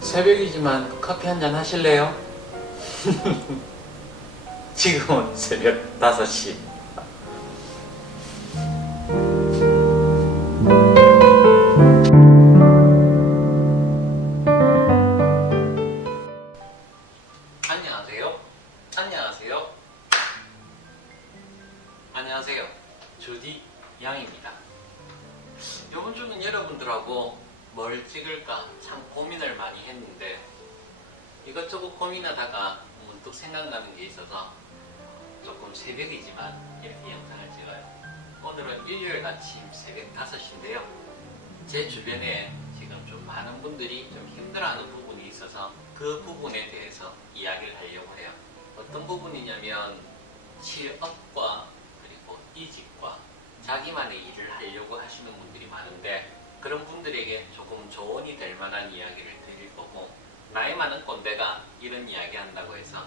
새벽이지만 커피 한잔 하실래요? 지금은 새벽 5시. 안녕하세요. 안녕하세요. 안녕하세요. 주디 양입니다. 이번 주는 여러분들하고 뭘 찍을까 참 고민을 많이 했는데 이것저것 고민하다가 문득 생각나는 게 있어서 조금 새벽이지만 이렇게 영상을 찍어요. 오늘은 일요일 아침 새벽 5시인데요. 제 주변에 지금 좀 많은 분들이 좀 힘들어하는 부분이 있어서 그 부분에 대해서 이야기를 하려고 해요. 어떤 부분이냐면 취업과 그리고 이직과 자기만의 일을 하려고 하시는 분들이 많은데 그런 분들에게 조금 조언이 될 만한 이야기를 드릴 거고, 나이 많은 꼰대가 이런 이야기 한다고 해서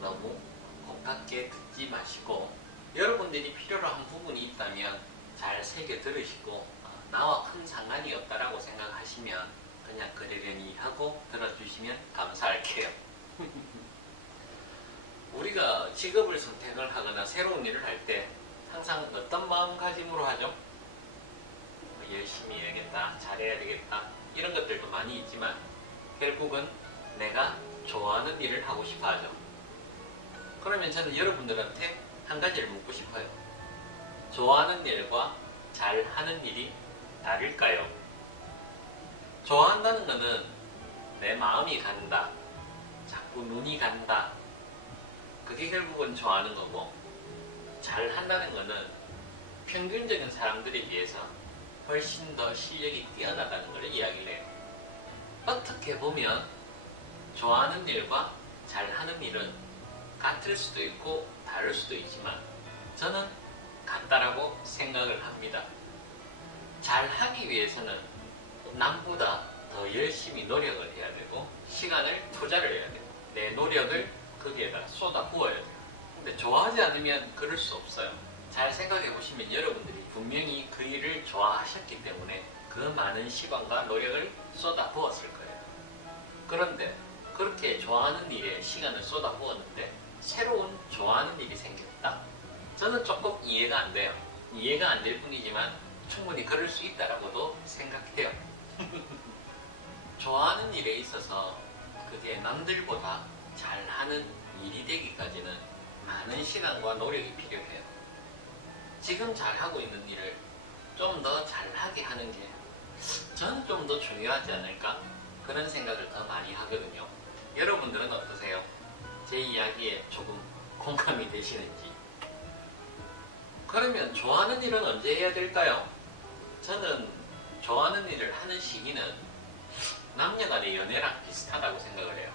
너무 고깝게 듣지 마시고 여러분들이 필요로 한 부분이 있다면 잘 새겨 들으시고 나와 큰 상관이 없다라고 생각하시면 그냥 그러려니 하고 들어주시면 감사할게요. 우리가 직업을 선택을 하거나 새로운 일을 할 때 항상 어떤 마음가짐으로 하죠? 열심히 해야겠다, 잘해야 되겠다, 이런 것들도 많이 있지만 결국은 내가 좋아하는 일을 하고 싶어 하죠. 그러면 저는 여러분들한테 한 가지를 묻고 싶어요. 좋아하는 일과 잘하는 일이 다를까요? 좋아한다는 거는 내 마음이 간다, 자꾸 눈이 간다, 그게 결국은 좋아하는 거고, 잘한다는 거는 평균적인 사람들에 비해서 훨씬 더 실력이 뛰어나다는 걸 이야기를 해요. 어떻게 보면 좋아하는 일과 잘하는 일은 같을 수도 있고 다를 수도 있지만 저는 같다라고 생각을 합니다. 잘하기 위해서는 남보다 더 열심히 노력을 해야 되고 시간을 투자를 해야 돼요. 내 노력을 거기에다 쏟아 부어야 돼요. 근데 좋아하지 않으면 그럴 수 없어요. 잘 생각해 보시면 여러분들이 분명히 그 일을 좋아하셨기 때문에 그 많은 시간과 노력을 쏟아 부었을 거예요. 그런데 그렇게 좋아하는 일에 시간을 쏟아 부었는데 새로운 좋아하는 일이 생겼다? 저는 조금 이해가 안 돼요. 이해가 안 될 뿐이지만 충분히 그럴 수 있다라고도 생각해요. 좋아하는 일에 있어서 그게 남들보다 잘하는 일이 되기까지는 많은 시간과 노력이 필요해요. 지금 잘하고 있는 일을 좀 더 잘하게 하는 게 저는 좀 더 중요하지 않을까? 그런 생각을 더 많이 하거든요. 여러분들은 어떠세요? 제 이야기에 조금 공감이 되시는지. 그러면 좋아하는 일은 언제 해야 될까요? 저는 좋아하는 일을 하는 시기는 남녀간의 연애랑 비슷하다고 생각을 해요.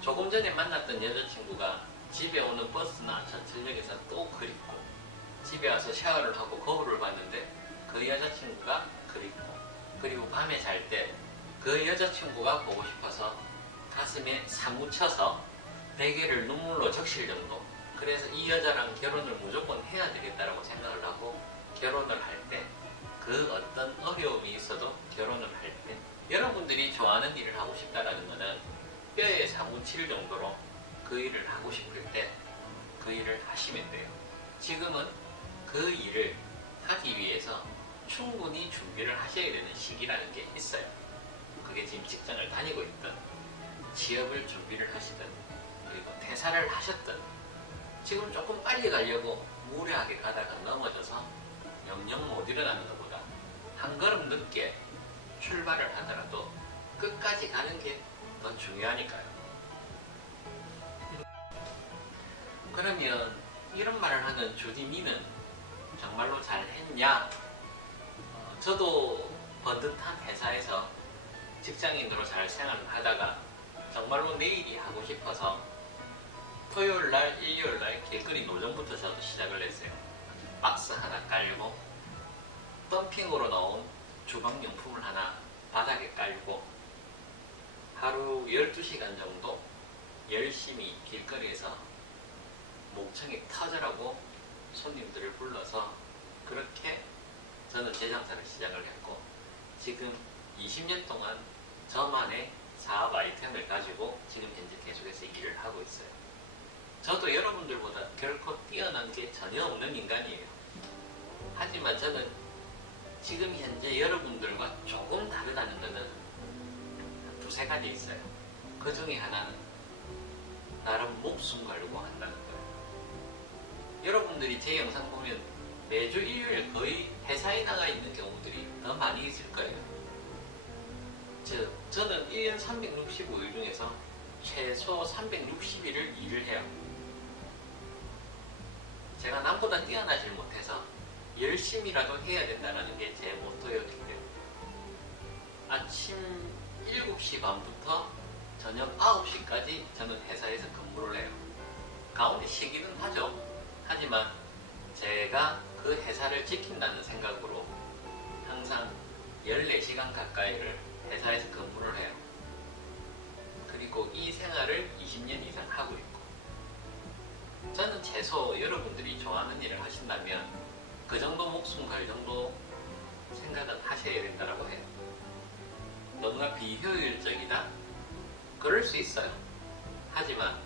조금 전에 만났던 여자친구가 집에 오는 버스나 전철역에서 또 그립고, 집에 와서 샤워를 하고 거울을 봤는데 그 여자친구가 그립고, 그리고 밤에 잘 때 그 여자친구가 보고 싶어서 가슴에 사무쳐서 베개를 눈물로 적실 정도. 그래서 이 여자랑 결혼을 무조건 해야 되겠다라고 생각을 하고 결혼을 할 때, 그 어떤 어려움이 있어도 결혼을 할 때 여러분들이 좋아하는 일을 하고 싶다라는 거는 뼈에 사무칠 정도로 그 일을 하고 싶을 때 그 일을 하시면 돼요. 지금은 그 일을 하기 위해서 충분히 준비를 하셔야 되는 시기라는 게 있어요. 그게 지금 직장을 다니고 있든 취업을 준비를 하시든 그리고 퇴사를 하셨든 지금 조금 빨리 가려고 무리하게 가다가 넘어져서 영영 못 일어나는 것보다 한 걸음 늦게 출발을 하더라도 끝까지 가는 게 더 중요하니까요. 그러면 이런 말을 하는 주디니는 정말로 잘했냐? 저도 번듯한 회사에서 직장인으로 잘 생활을 하다가 정말로 내일이 하고 싶어서 토요일날, 일요일날 길거리 노점부터 저도 시작을 했어요. 박스 하나 깔고 덤핑으로 나온 주방용품을 하나 바닥에 깔고 하루 12시간 정도 열심히 길거리에서 목청이 터져라고 손님들을 불러서 그렇게 저는 제 장사를 시작을 했고, 지금 20년 동안 저만의 사업 아이템을 가지고 지금 현재 계속해서 일을 하고 있어요. 저도 여러분들보다 결코 뛰어난 게 전혀 없는 인간이에요. 하지만 저는 지금 현재 여러분들과 조금 다르다는 것은 한 두세 가지 있어요. 그 중에 하나는 나름 목숨 걸고 한다는 거예요. 여러분들이 제 영상 보면 매주 일요일 거의 회사에 나가 있는 경우들이 더 많이 있을 거예요. 저는 1년 365일 중에서 최소 360일을 일을 해요. 제가 남보다 뛰어나질 못해서 열심히라도 해야 된다는 게 제 모토였기 때문에 아침 7시 반부터 저녁 9시까지 저는 회사에서 근무를 해요. 가운데 쉬기는 하죠. 하지만 제가 그 회사를 지킨다는 생각으로 항상 14시간 가까이를 회사에서 근무를 해요. 그리고 이 생활을 20년 이상 하고 있고, 저는 최소 여러분들이 좋아하는 일을 하신다면 그 정도 목숨 걸 정도 생각은 하셔야 된다고 해요. 너무나 비효율적이다? 그럴 수 있어요. 하지만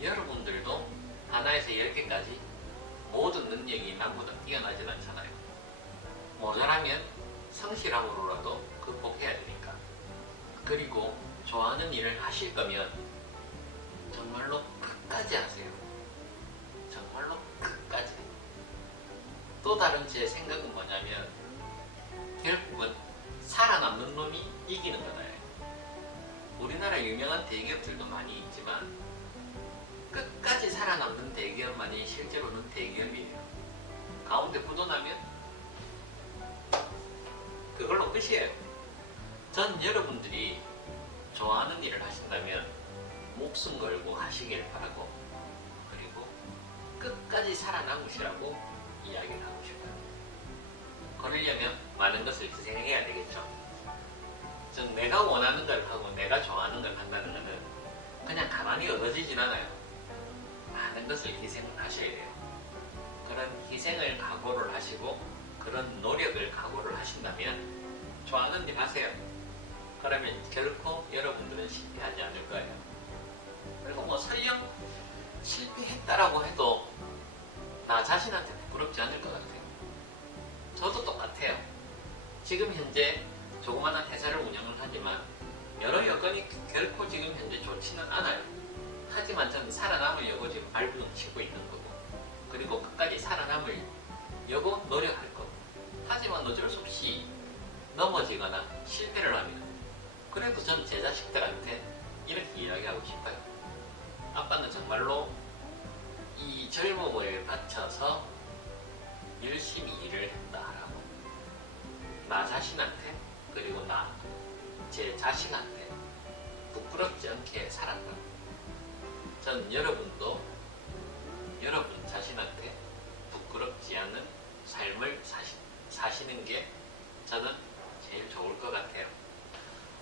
여러분들도 하나에서 10개까지 모든 능력이 남보다 뛰어나진 않잖아요. 모자라면 성실함으로라도 극복해야 되니까. 그리고 좋아하는 일을 하실 거면 정말로 끝까지 하세요. 정말로 끝까지. 또 다른 제 생각은 뭐냐면 결국은 살아남는 놈이 이기는 거잖아요. 우리나라 유명한 대기업들도 많이 있지만 끝까지 살아남는 대기업만이 실제로는 대기업이에요. 가운데 부도나면 그걸로 끝이에요. 전 여러분들이 좋아하는 일을 하신다면 목숨 걸고 하시길 바라고, 그리고 끝까지 살아남으시라고 이야기를 하고 싶어요. 그러려면 많은 것을 희생해야 되겠죠. 전 내가 원하는 걸 하고 내가 좋아하는 걸 한다는 것은 그냥 가만히 얻어지진 않아요. 많은 것을 희생을 하셔야 돼요. 그런 희생을 각오를 하시고 그런 노력을 각오를 하신다면 좋아하는 일 하세요. 그러면 결코 여러분들은 실패하지 않을 거예요. 그리고 뭐 설령 실패했다라고 해도 나 자신한테 부끄럽지 않을 것 같아요. 저도 똑같아요. 지금 현재 조그마한 회사를 운영을 하지만 여러 여건이 결코 지금 현재 좋지는 않아요. 하지만 저는 살아남으려고 지금 발버둥 치고 있는 거고, 그리고 끝까지 살아남으려고 노력할 거고. 하지만 어쩔 수 없이 넘어지거나 실패를 하면 그래도 전 제 자식들한테 이렇게 이야기하고 싶어요. 아빠는 정말로 이 젊음을 바쳐서 열심히 일을 했다라고. 나 자신한테, 그리고 제 자식한테 부끄럽지 않게 살았다. 전 여러분도 여러분 자신한테 부끄럽지 않은 삶을 사시는 게 저는 제일 좋을 것 같아요.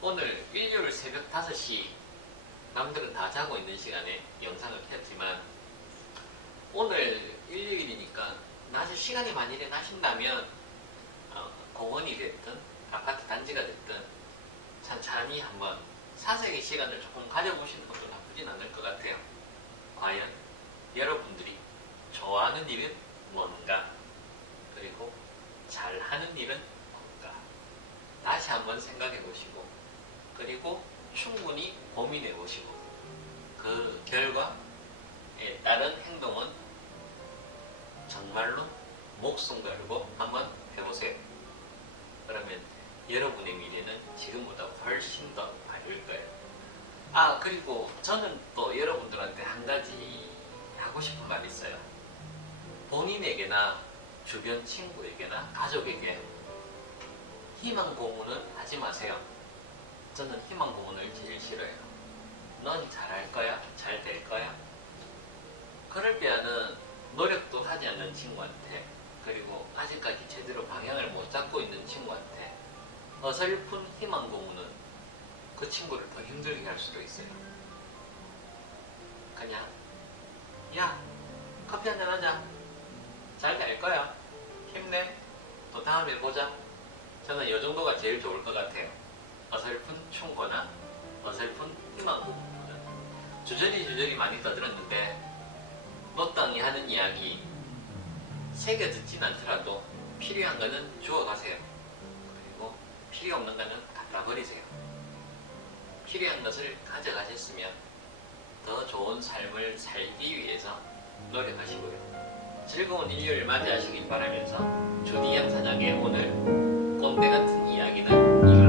오늘 일요일 새벽 5시 남들은 다 자고 있는 시간에 영상을 켰지만, 오늘 일요일이니까 낮에 시간이 만일에 나신다면 공원이 됐든 아파트 단지가 됐든 천천히 한번 사색의 시간을 조금 가져보시는 것도 나쁘진 않을 것 같아요. 과연 여러분들이 좋아하는 일은 뭔가, 그리고 잘하는 일은 뭔가 다시 한번 생각해 보시고, 그리고 충분히 고민해 보시고 그 결과에 따른 행동은 정말로 목숨 걸고 한번 해보세요. 그러면 여러분의 미래는 지금보다 훨씬 더 밝을 거예요. 그리고 저는 또 여러분들한테 한 가지 하고 싶은 말이 있어요. 본인에게나 주변 친구에게나 가족에게 희망 고문은 하지 마세요. 저는 희망 고문을 제일 싫어해요. 넌 잘할 거야? 잘 될 거야? 그럴 바에는 노력도 하지 않는 친구한테, 그리고 아직까지 제대로 방향을 못 잡고 있는 친구한테 어설픈 희망 고문은 그 친구를 더 힘들게 할 수도 있어요. 어떡하냐? 야, 커피 한잔 하자. 잘 될 거야. 힘내. 또 다음에 보자. 저는 이 정도가 제일 좋을 것 같아요. 어설픈 충고나 어설픈 희망 부분보다 주저리 많이 떠들었는데 노땅이 하는 이야기 새겨 듣진 않더라도 필요한 거는 주워가세요. 그리고 필요 없는 거는 갖다 버리세요. 필요한 것을 가져가셨으면 더 좋은 삶을 살기 위해서 노력하시고요. 즐거운 일요일 맞이하시길 바라면서 주디양 사장의 오늘 꼰대 같은 이야기는